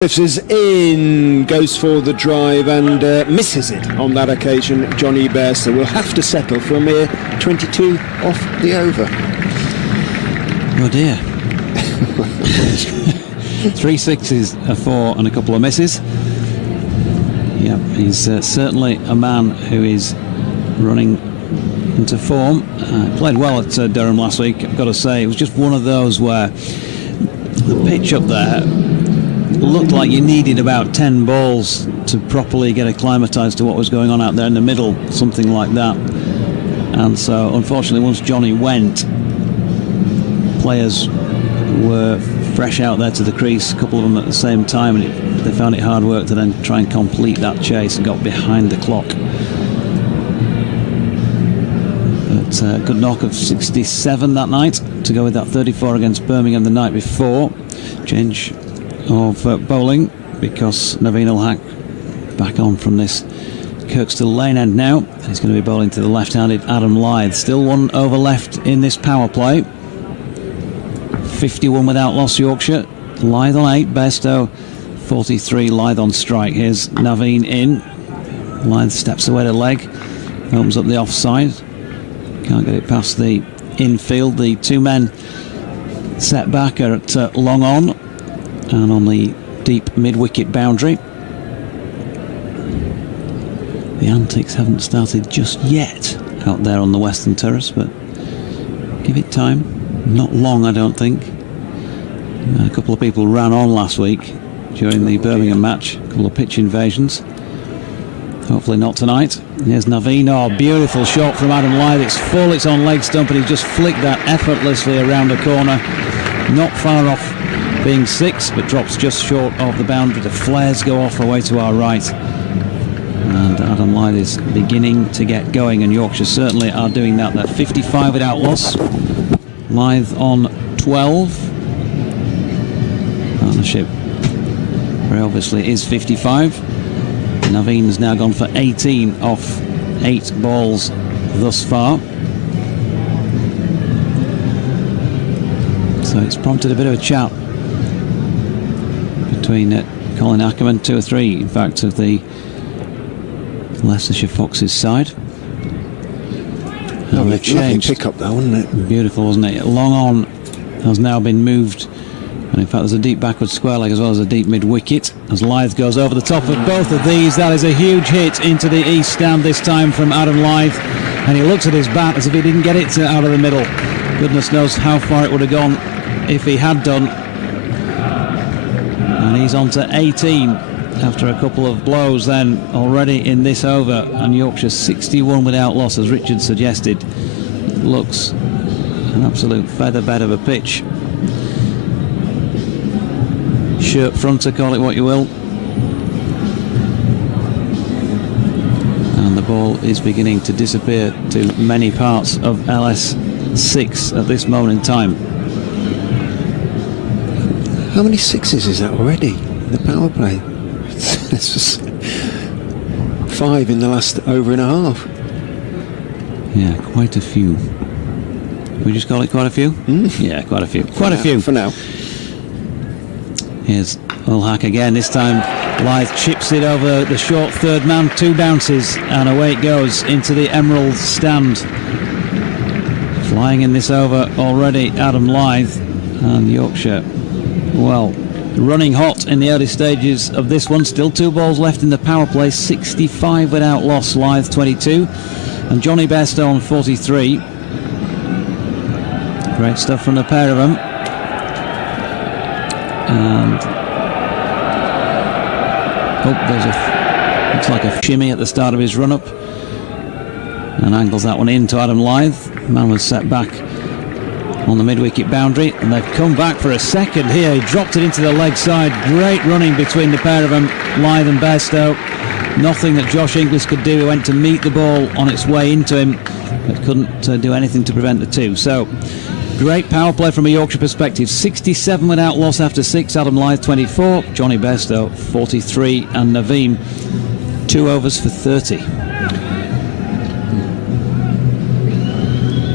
This is in, goes for the drive and misses it on that occasion, Johnny Bairstow will have to settle for a mere 22 off the over. Oh dear. 3 sixes, a 4 and a couple of misses. Yeah, he's certainly a man who is running into form. Played well at Durham last week, I've got to say. It was just one of those where the pitch up there looked like you needed about 10 balls to properly get acclimatised to what was going on out there in the middle, something like that. And so, unfortunately, once Johnny went, players were fresh out there to the crease, a couple of them at the same time, and they found it hard work to then try and complete that chase and got behind the clock. But a good knock of 67 that night to go with that 34 against Birmingham the night before. Change of bowling because Naveen Ul-Haq back on from this Kirkstall Lane end now. He's going to be bowling to the left-handed Adam Lyth. Still 1 over left in this power play. 51 without loss Yorkshire. Lyth on 8, Bairstow 43, Lyth on strike. Here's Naveen in. Lyth steps away to leg, opens up the offside. Can't get it past the infield. The 2 men set back are at long on and on the deep mid-wicket boundary. The antics haven't started just yet out there on the western terrace, but give it time. Not long, I don't think. A couple of people ran on last week during the Birmingham match. A couple of pitch invasions. Hopefully not tonight. Here's Naveen. Oh, beautiful shot from Adam Lyth. It's full, it's on leg stump, and he just flicked that effortlessly around the corner. Not far off being 6, but drops just short of the boundary. The flares go off away to our right. And Adam Lyth is beginning to get going, and Yorkshire certainly are doing that. They're 55 without loss. Lyth on 12. Partnership very obviously is 55. Naveen's now gone for 18 off 8 balls thus far. So it's prompted a bit of a chat between Colin Ackerman, 2 or 3 in fact of the Leicestershire Foxes side. Lovely pick up though, wasn't it? Beautiful, wasn't it? Long on has now been moved, and in fact there's a deep backward square leg as well as a deep mid wicket as Lyth goes over the top of both of these. That is a huge hit into the east stand this time from Adam Lyth, and he looks at his bat as if he didn't get it out of the middle. Goodness knows how far it would have gone if he had done. And he's on to 18 after a couple of blows then already in this over, and Yorkshire 61 without loss, as Richard suggested. It looks an absolute feather bed of a pitch. Shirt fronter, call it what you will. And the ball is beginning to disappear to many parts of LS6 at this moment in time. How many 6s is that already in the power play? This was 5 in the last over and a half. Yeah, quite a few. We just call it quite a few? Yeah, quite a few. Quite a few. For now. Here's Ul-Haq again. This time Lyth chips it over the short third man. 2 bounces and away it goes into the Emerald stand. Flying in this over already, Adam Lyth, and Yorkshire, well, running hot in the early stages of this one. Still 2 balls left in the power play. 65 without loss. Lyth 22 and Johnny Bairstow on 43. Great stuff from the pair of them. And there's looks like a shimmy at the start of his run up, and angles that one into Adam Lyth. Man was set back on the mid-wicket boundary, and they've come back for a second here. He dropped it into the leg side. Great running between the pair of them, Lyth and Bairstow. Nothing that Josh Inglis could do. He went to meet the ball on its way into him, but couldn't do anything to prevent the 2. So great power play from a Yorkshire perspective. 67 without loss after 6. Adam Lyth 24, Johnny Bairstow 43, and Naveen 2 overs for 30.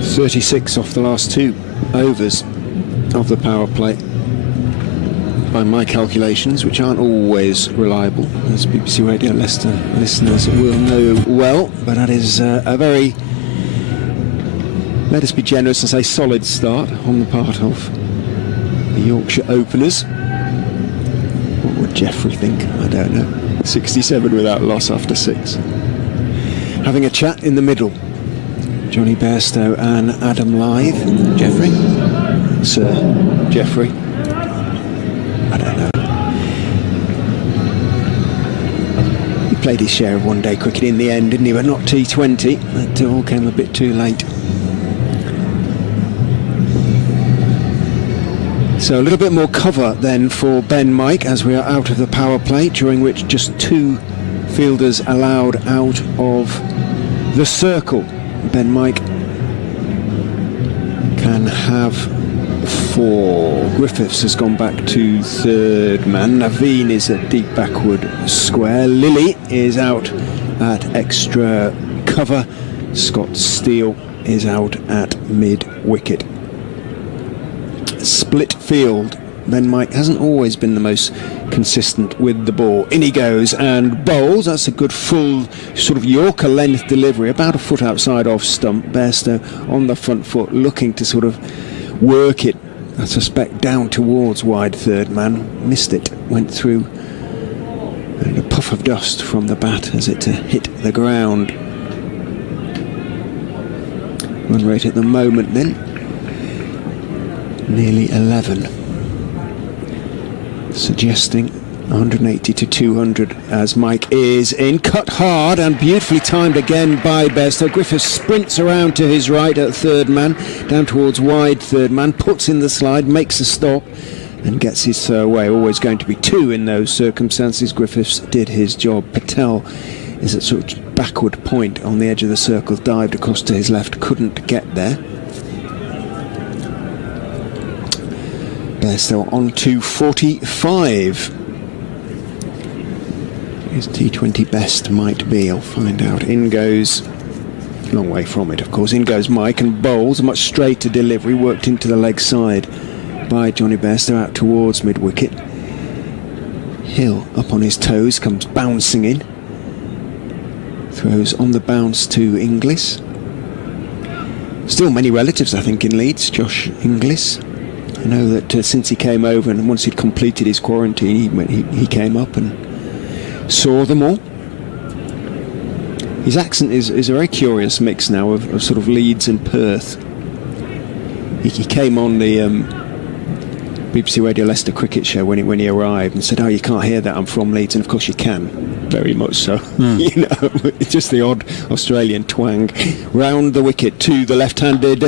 36 off the last 2 overs of the power play. by my calculations, which aren't always reliable, as BBC Radio Leicester listeners will know well, but that is a very, let us be generous and say, solid start on the part of the Yorkshire openers. What would Jeffrey think? I don't know. 67 without loss after 6. Having a chat in the middle, Johnny Bairstow and Adam Lythe. Jeffrey? Sir Jeffrey. I don't know. He played his share of one-day cricket in the end, didn't he? But not T20. That all came a bit too late. So a little bit more cover then for Ben Mike as we are out of the power play, during which just 2 fielders allowed out of the circle. Ben Mike can have 4. Griffiths has gone back to third man. Naveen is at deep backward square. Lilly is out at extra cover. Scott Steele is out at mid wicket. Split field. Ben Mike hasn't always been the most consistent with the ball. In he goes and bowls. That's a good full sort of Yorker length delivery, about a foot outside off stump. Bairstow on the front foot, looking to sort of work it, I suspect, down towards wide third man. Missed it, went through, and a puff of dust from the bat as it hit the ground. Run rate at the moment then, nearly 11. Suggesting 180 to 200 as Mike is in. Cut hard and beautifully timed again by Bairstow. Griffiths sprints around to his right at third man, down towards wide third man, puts in the slide, makes a stop and gets his throw away. Always going to be 2 in those circumstances. Griffiths did his job. Patel is at sort of backward point on the edge of the circle, dived across to his left, couldn't get there. Bairstow on to 45. His T20 best might be, I'll find out. In goes, long way from it of course, in goes Mike and bowls, a much straighter delivery, worked into the leg side by Johnny Bairstow out towards mid wicket. Hill up on his toes, comes bouncing in. Throws on the bounce to Inglis. Still many relatives I think in Leeds, Josh Inglis. I know that since he came over and once he'd completed his quarantine, he came up and saw them all. His accent is a very curious mix now of sort of Leeds and Perth. He came on the BBC Radio Leicester cricket show when he arrived and said, "Oh, you can't hear that, I'm from Leeds," and of course you can, very much so. You know, it's just the odd Australian twang. Round the wicket to the left-handed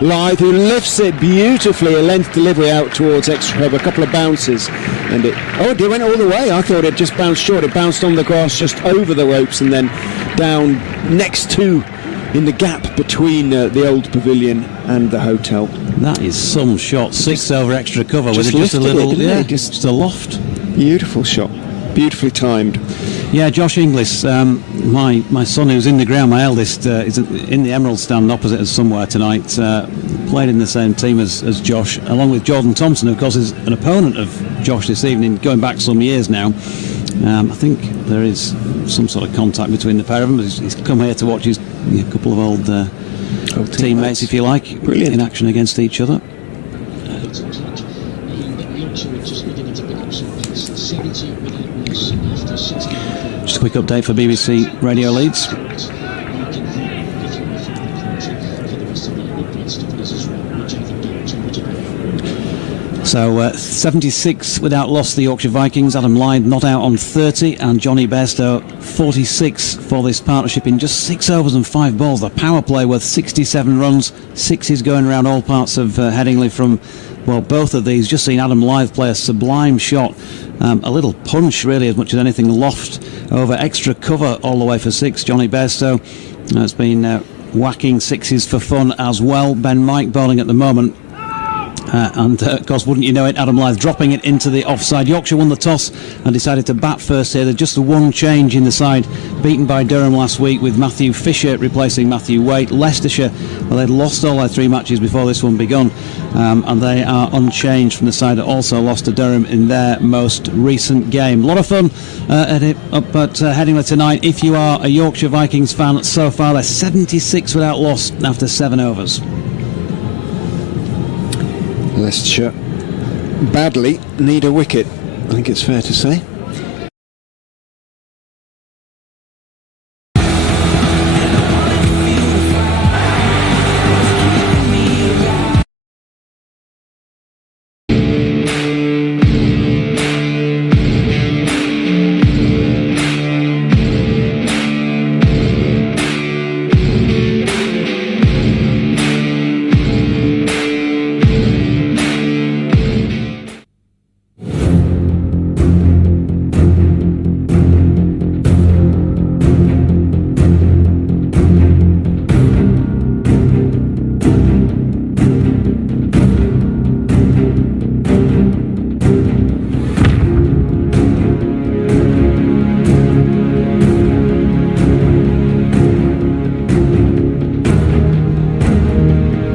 Lythe, who lifts it beautifully, a length delivery out towards extra cover, a couple of bounces, and it went all the way. I thought it just bounced short. It bounced on the grass just over the ropes and then down next to, in the gap between the old pavilion and the hotel. That is some shot. 6 over extra cover with just a little, just a loft. Beautiful shot, beautifully timed. Yeah, Josh Inglis, my son who's in the ground, my eldest, is in the Emerald stand opposite us somewhere tonight, played in the same team as Josh, along with Jordan Thompson, who of course is an opponent of Josh this evening, going back some years now. I think there is some sort of contact between the pair of them. He's come here to watch a couple of old teammates, if you like, brilliant, in action against each other. Just a quick update for BBC Radio Leeds. So 76 without loss, the Yorkshire Vikings. Adam Lythe not out on 30, and Johnny Bairstow 46 for this partnership in just 6 overs and 5 balls. The power play worth 67 runs, 6s going around all parts of Headingley from, well, both of these. Just seen Adam Lythe play a sublime shot, a little punch really as much as anything, loft over extra cover all the way for 6. Johnny Bairstow has been whacking 6s for fun as well. Ben Mike bowling at the moment Of course, wouldn't you know it, Adam Lyth dropping it into the offside. Yorkshire won the toss and decided to bat first here. There's just the one change in the side, beaten by Durham last week with Matthew Fisher replacing Matthew Waite. Leicestershire, well, they'd lost all their 3 matches before this one begun, and they are unchanged from the side that also lost to Durham in their most recent game. A lot of fun up at Headingley tonight. If you are a Yorkshire Vikings fan, so far they're 76 without loss after 7 overs. Leicestershire badly need a wicket, I think it's fair to say.